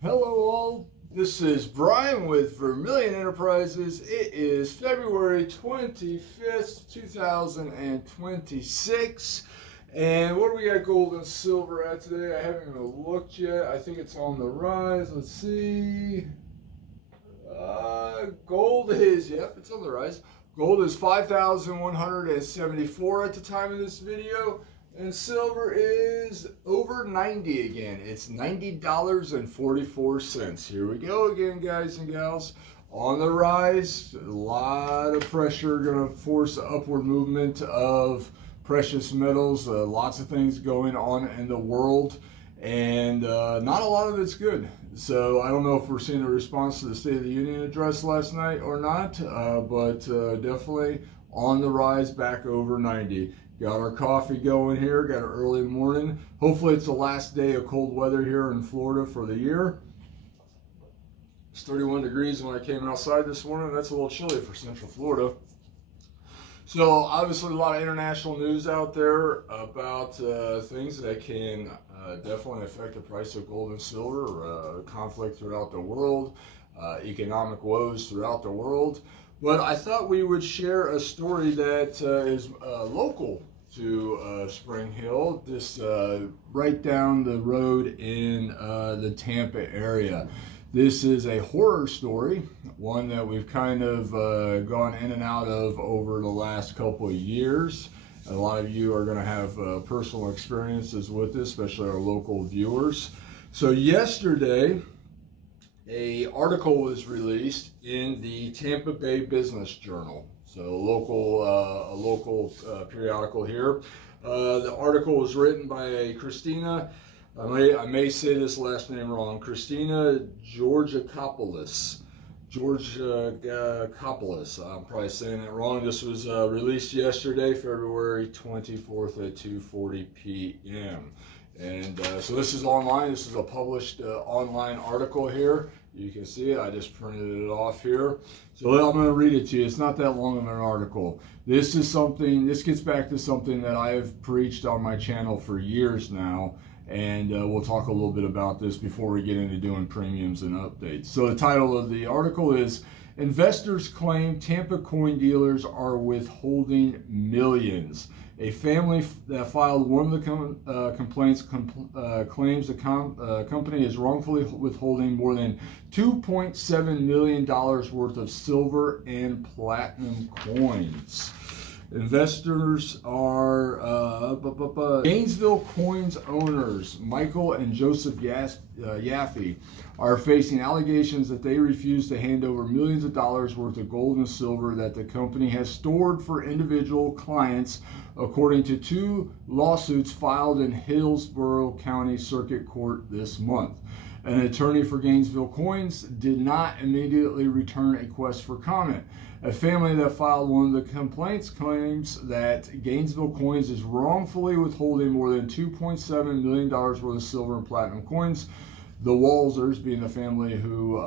Hello all, this is Brian with Vermillion Enterprises. It is February 25th, 2026. And what do we got gold and silver at today? I haven't even looked yet. I think it's on the rise. Let's see. Gold is, yep, it's on the rise. Gold is 5,174 at the time of this video. And silver is over 90 again. It's $90.44. Here we go again, guys and gals. On the rise, a lot of pressure going to force upward movement of precious metals. Lots of things going on in the world, and not a lot of it's good. So I don't know if we're seeing a response to the State of the Union address last night or not, but definitely on the rise back over 90. Got our coffee going here, got an early morning. Hopefully it's the last day of cold weather here in Florida for the year. It's 31 degrees when I came outside this morning. That's a little chilly for Central Florida. So obviously a lot of international news out there about things that can definitely affect the price of gold and silver, conflict throughout the world, economic woes throughout the world. But I thought we would share a story that is local to Spring Hill, just right down the road in the Tampa area. This is a horror story, one that we've kind of gone in and out of over the last couple of years. A lot of you are going to have personal experiences with this, especially our local viewers. So yesterday, an article was released in the Tampa Bay Business Journal, so a local periodical here. The article was written by Christina, I may say this last name wrong, Christina Georgakopoulos. I'm probably saying it wrong. This was released yesterday, February 24th at 2:40 p.m. And so this is online. This is a published online article here. You can see it. I just printed it off here. So I'm going to read it to you. It's not that long of an article. This gets back to something that I have preached on my channel for years now. And we'll talk a little bit about this before we get into doing premiums and updates. So the title of the article is Investors Claim Tampa Coin Dealers Are Withholding Millions. A family that filed one of the complaints claims the company is wrongfully withholding more than $2.7 million worth of silver and platinum coins. Investors are Gainesville Coins owners Michael and Joseph Yaffe are facing allegations that they refused to hand over millions of dollars worth of gold and silver that the company has stored for individual clients, according to two lawsuits filed in Hillsborough County Circuit Court this month. An attorney for Gainesville Coins did not immediately return a request for comment. A family that filed one of the complaints claims that Gainesville Coins is wrongfully withholding more than $2.7 million worth of silver and platinum coins. The Walzers, being the family who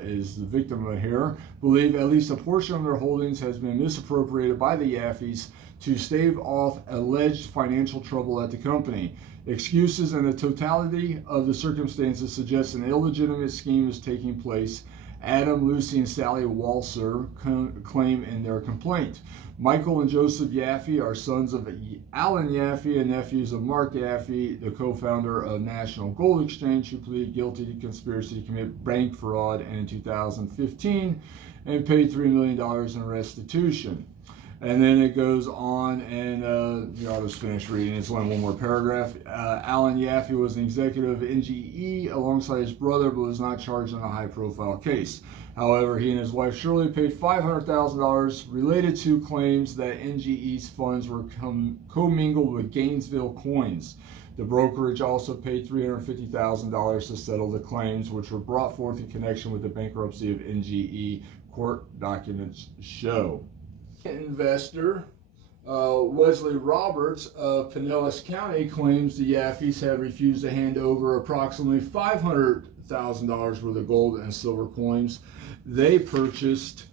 is the victim of here, believe at least a portion of their holdings has been misappropriated by the Yaffes to stave off alleged financial trouble at the company. Excuses and the totality of the circumstances suggest an illegitimate scheme is taking place. Adam, Lucy, and Sally Walser claim in their complaint. Michael and Joseph Yaffe are sons of Alan Yaffe and nephews of Mark Yaffe, the co-founder of National Gold Exchange, who pleaded guilty to conspiracy to commit bank fraud in 2015 and paid $3 million in restitution. And then it goes on, and I'll just finish reading. It's only one more paragraph. Alan Yaffe was an executive of NGE alongside his brother, but was not charged in a high-profile case. However, he and his wife Shirley paid $500,000 related to claims that NGE's funds were commingled with Gainesville Coins. The brokerage also paid $350,000 to settle the claims, which were brought forth in connection with the bankruptcy of NGE, court documents show. Investor Wesley Roberts of Pinellas County claims the Yaffes have refused to hand over approximately $500,000 worth of gold and silver coins they purchased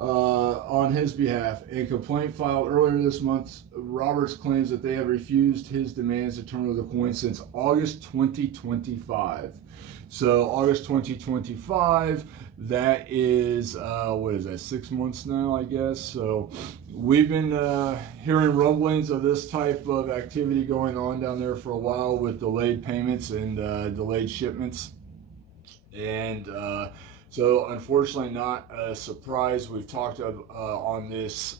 on his behalf. In a complaint filed earlier this month, Roberts claims that they have refused his demands to turn over the coins since August 2025. So August 2025, that is, what is that, 6 months now, I guess. So we've been hearing rumblings of this type of activity going on down there for a while with delayed payments and delayed shipments. And so unfortunately not a surprise. We've talked on this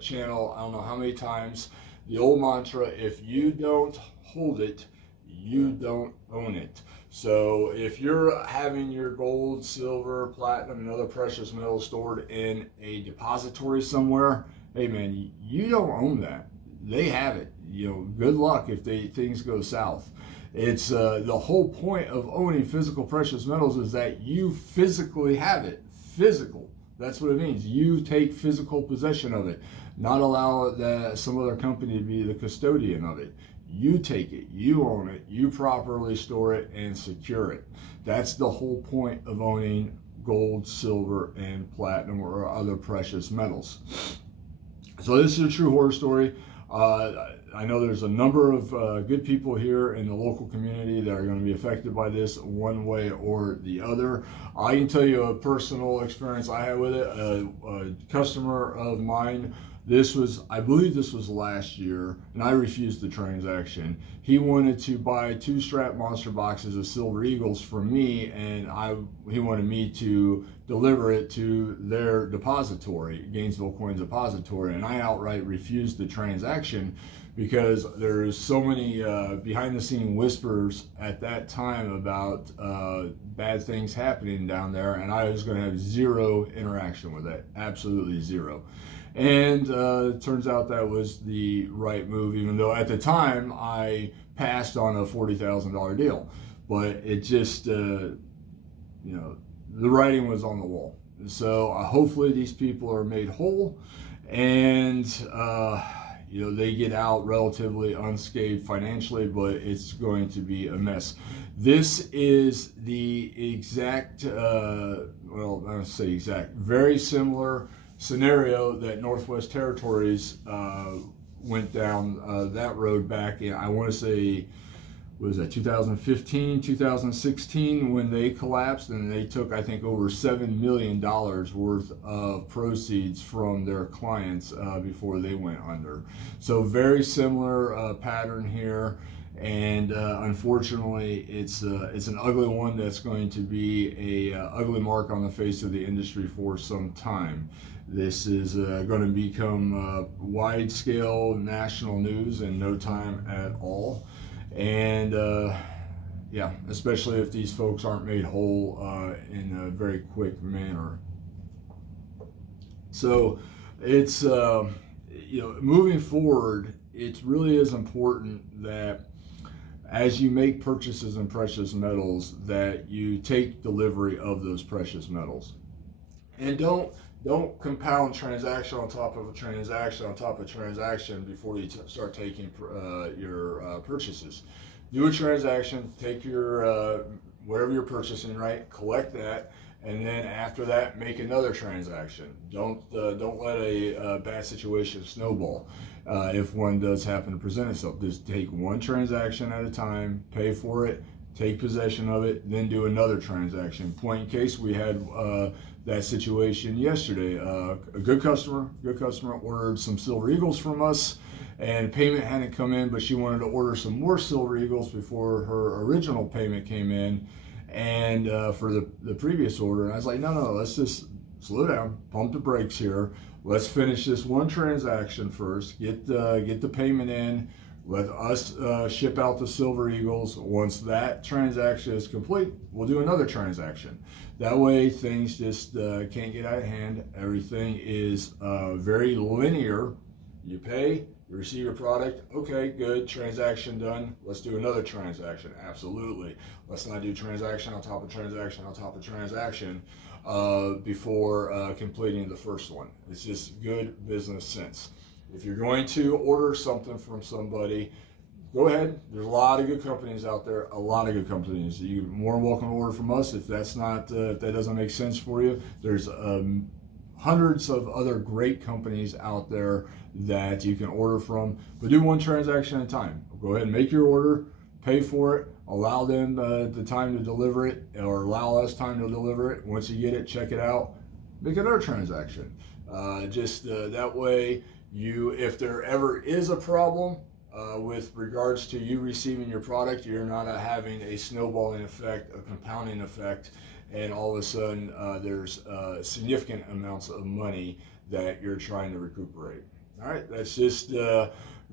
channel, I don't know how many times, the old mantra, if you don't hold it, you don't own it. So if you're having your gold, silver, platinum, and other precious metals stored in a depository somewhere, hey man, you don't own that. They have it. You know, good luck if things go south. It's the whole point of owning physical precious metals is that you physically have it. Physical. That's what it means. You take physical possession of it. Not allow some other company to be the custodian of it. You take it, you own it, you properly store it and secure it. That's the whole point of owning gold, silver, and platinum or other precious metals. So this is a true horror story. I know there's a number of good people here in the local community that are going to be affected by this one way or the other. I can tell you a personal experience I had with it. A customer of mine, I believe this was last year, and I refused the transaction. He wanted to buy 2 strap monster boxes of Silver Eagles from me, and he wanted me to deliver it to their depository, Gainesville Coins Depository, and I outright refused the transaction because there's so many behind-the-scene whispers at that time about bad things happening down there, and I was going to have zero interaction with that, absolutely zero. And it turns out that was the right move, even though at the time I passed on a $40,000 deal. But it just, you know, the writing was on the wall. So hopefully these people are made whole and, you know, they get out relatively unscathed financially, but it's going to be a mess. This is the exact, well, I don't say exact, very similar scenario that Northwest Territories went down that road back in, I want to say, was that 2015, 2016 when they collapsed, and they took, I think, over $7 million worth of proceeds from their clients before they went under. So very similar pattern here. And unfortunately, it's an ugly one that's going to be a ugly mark on the face of the industry for some time. This is going to become wide-scale national news in no time at all. And yeah, especially if these folks aren't made whole in a very quick manner. So it's, you know, moving forward, it really is important that as you make purchases in precious metals, that you take delivery of those precious metals. And don't compound transaction on top of a transaction on top of transaction before you start taking your purchases. Do a transaction, take your whatever you're purchasing, right? Collect that, and then after that, make another transaction. Don't let a bad situation snowball. If one does happen to present itself, just take one transaction at a time, pay for it, take possession of it, then do another transaction. Point in case, we had that situation yesterday. A good customer ordered some Silver Eagles from us, and payment hadn't come in, but she wanted to order some more Silver Eagles before her original payment came in, and for the previous order. And I was like, no, let's just slow down, pump the brakes here. Let's finish this one transaction first, get the payment in, let us ship out the Silver Eagles. Once that transaction is complete, we'll do another transaction. That way things just can't get out of hand. Everything is very linear. You pay, you receive your product, okay, good, transaction done. Let's do another transaction, absolutely. Let's not do transaction on top of transaction on top of transaction before completing the first one. It's just good business sense. If you're going to order something from somebody, go ahead. There's a lot of good companies out there, a lot of good companies. You're more than welcome to order from us. If that's not, if that doesn't make sense for you, there's hundreds of other great companies out there that you can order from, but do one transaction at a time. Go ahead and make your order, pay for it, allow them the time to deliver it, or allow us time to deliver it. Once you get it, check it out, make another transaction. That way, if there ever is a problem with regards to you receiving your product, you're not having a snowballing effect, a compounding effect, and all of a sudden there's significant amounts of money that you're trying to recuperate. All right, that's just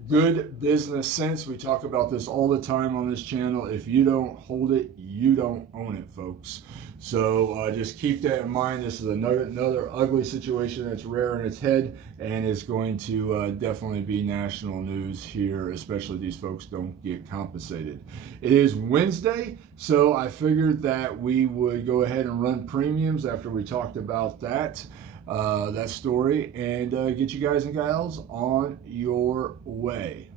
good business sense. We talk about this all the time on this channel. If you don't hold it, you don't own it, folks. So just keep that in mind. This is another ugly situation that's rearing its head, and it's going to definitely be national news here, especially these folks don't get compensated. It is Wednesday, so I figured that we would go ahead and run premiums after we talked about that story, and get you guys and gals on your way.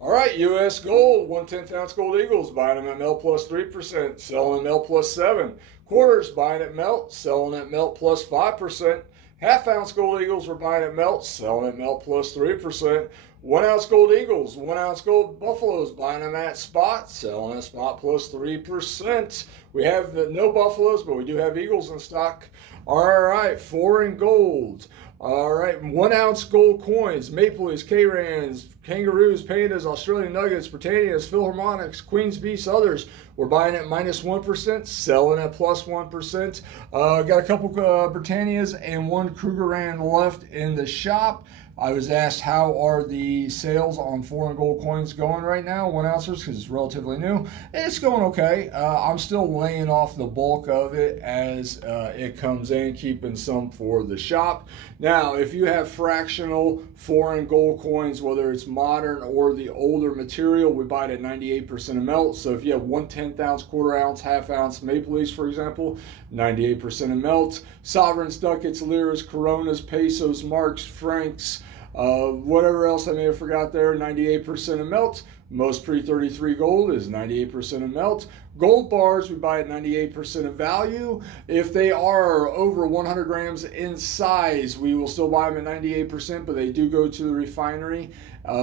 All right, U.S. gold, 1/10 ounce gold eagles, buying them at melt plus 3%, selling at melt plus 7%. Quarters, buying at melt, selling at melt plus 5%. Half ounce gold eagles, we're buying at melt, selling at melt plus 3%. 1 ounce gold eagles, 1 ounce gold buffaloes, buying them at spot, selling at spot plus 3%. We have no buffaloes, but we do have eagles in stock. All right, foreign gold. All right, 1 ounce gold coins, Maple Leafs, K-Rans, Kangaroos, Pandas, Australian Nuggets, Britannias, Philharmonics, Queen's Beasts, others. We're buying at minus 1%, selling at plus 1%. Got a couple Britannias and one Krugerrand left in the shop. I was asked how are the sales on foreign gold coins going right now, 1 ounces, because it's relatively new. It's going okay. I'm still laying off the bulk of it as it comes in, keeping some for the shop. Now, if you have fractional foreign gold coins, whether it's modern or the older material, we buy it at 98% of melt. So if you have 1/10 ounce, quarter ounce, half ounce Maple Leafs, for example, 98% of melt. Sovereigns, ducats, liras, coronas, pesos, marks, francs, whatever else I may have forgot there, 98% of melt. Most pre-33 gold is 98% of melt. Gold bars, we buy at 98% of value. If they are over 100 grams in size, we will still buy them at 98%, but they do go to the refinery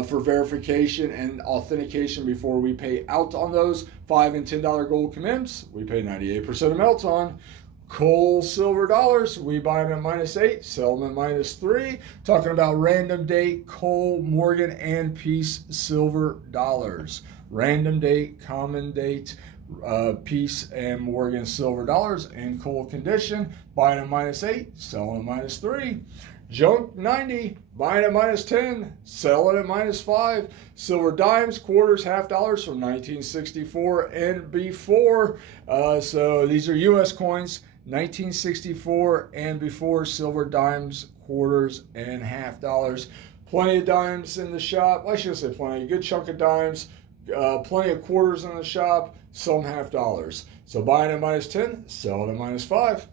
for verification and authentication before we pay out on those. $5 and $10 gold commims, we pay 98% of melt on. Coal, silver, dollars, we buy them at -8, sell them at -3. Talking about random date, coal, Morgan, and Peace silver dollars. Random date, common date, Peace and Morgan silver dollars in coal condition. Buying at -8, selling at -3. Junk 90, buying at -10, selling at -5. Silver dimes, quarters, half dollars from 1964 and before. So these are U.S. coins. 1964 and before, silver dimes, quarters, and half dollars. Plenty of dimes in the shop. I shouldn't say plenty, a good chunk of dimes, plenty of quarters in the shop, some half dollars. So buying at -10, selling at -5.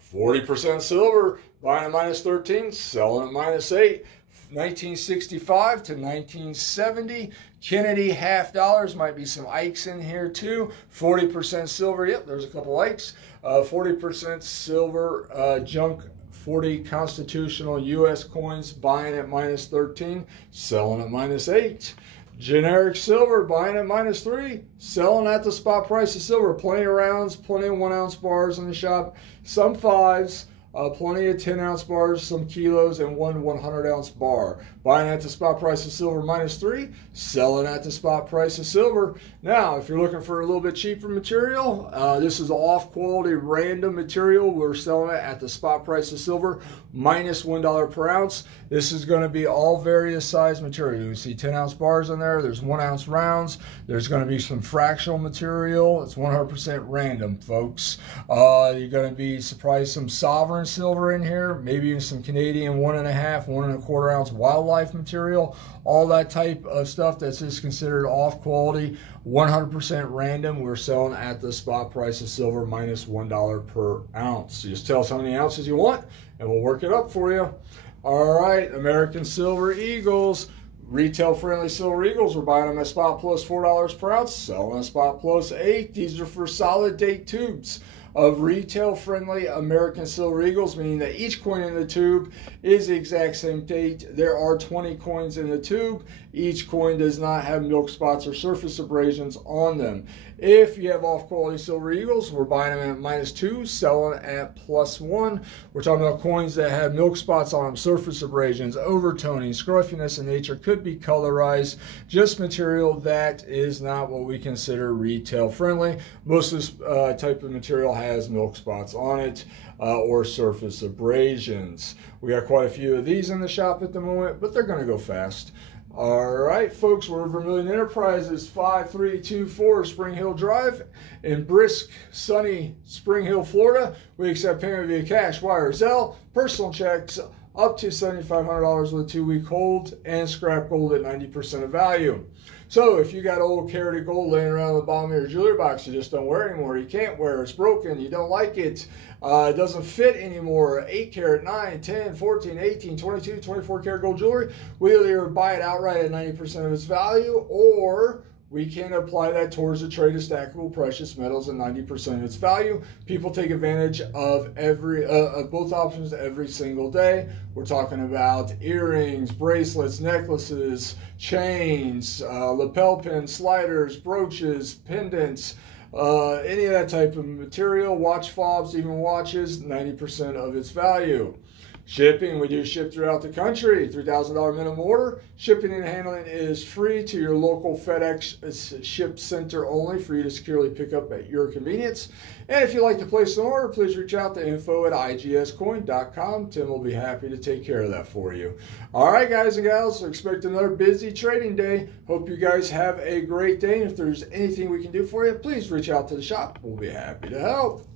40% silver, buying at -13, selling at -8. 1965 to 1970. Kennedy half dollars, might be some Ikes in here too. 40% silver, yep, there's a couple Ikes. 40% silver, junk 40 constitutional U.S. coins, buying at -13, selling at -8. Generic silver, buying at -3, selling at the spot price of silver. Plenty of rounds, plenty of 1 ounce bars in the shop, some 5s. Plenty of 10 ounce bars, some kilos, and one 100 ounce bar. Buying at the spot price of silver -3, selling at the spot price of silver. Now, if you're looking for a little bit cheaper material, this is off quality random material. We're selling it at the spot price of silver, -$1 per ounce. This is going to be all various size material. You see 10 ounce bars in there. There's 1 ounce rounds. There's going to be some fractional material. It's 100% random, folks. You're going to be surprised some sovereign silver in here, maybe even some Canadian 1.5, 1 1/4 ounce wildlife material, all that type of stuff that's just considered off quality, 100% random. We're selling at the spot price of silver, -$1 per ounce. So just tell us how many ounces you want and we'll work it up for you. All right, American Silver Eagles. Retail friendly silver eagles, we're buying them at spot plus $4 per ounce, selling at spot plus 8. These are for solid date tubes of retail friendly American silver eagles, meaning that each coin in the tube is the exact same date. There are 20 coins in the tube. Each coin does not have milk spots or surface abrasions on them. If you have off-quality silver eagles, we're buying them at -2, selling at +1. We're talking about coins that have milk spots on them, surface abrasions, overtoning, scruffiness in nature, could be colorized, just material that is not what we consider retail friendly. Most of this type of material has milk spots on it or surface abrasions. We got quite a few of these in the shop at the moment, but they're going to go fast. All right, folks, we're Vermillion Enterprises, 5324 Spring Hill Drive in brisk, sunny Spring Hill, Florida. We accept payment via cash, wire, Zelle, personal checks up to $7,500 with a 2-week hold, and scrap gold at 90% of value. So if you got old carroted gold laying around the bottom of your jewelry box, you just don't wear it anymore, you can't wear it, it's broken, you don't like it, it doesn't fit anymore, 8 karat, 9, 10, 14, 18, 22, 24 karat gold jewelry, we'll either buy it outright at 90% of its value, or we can apply that towards the trade of stackable precious metals at 90% of its value. People take advantage of both options every single day. We're talking about earrings, bracelets, necklaces, chains, lapel pins, sliders, brooches, pendants, any of that type of material, watch fobs, even watches, 90% of its value. Shipping, we do ship throughout the country, $3,000 minimum order. Shipping and handling is free to your local FedEx ship center only for you to securely pick up at your convenience. And if you'd like to place an order, please reach out to info@igscoin.com. Tim will be happy to take care of that for you. All right, guys and gals, expect another busy trading day. Hope you guys have a great day. And if there's anything we can do for you, please reach out to the shop. We'll be happy to help.